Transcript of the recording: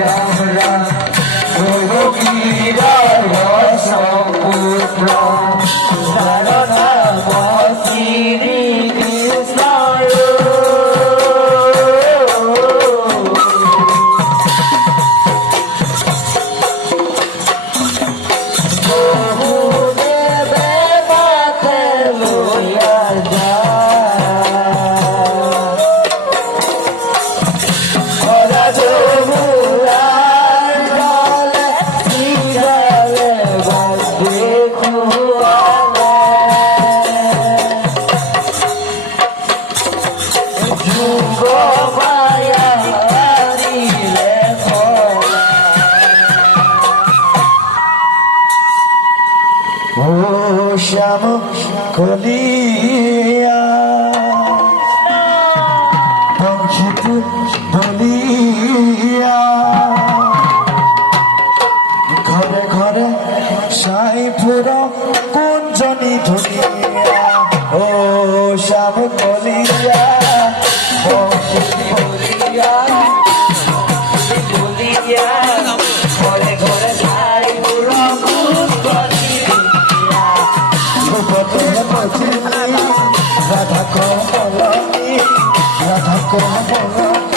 রাম রাম রঘুবীরা রসপুত্র শরণাম শ্রী কৃষ্ণ শ্যাম কলিয়া বংশিত বলিয়া ঘরে ঘরে সাইপুর কুঞ্জনি ধুলিয়া ও শ্যাম কলিয়া বংশিত বলিয়া বলিয়া ঘরে ঘরে সাইপুর রাধা কমলনি রাধা কমলনি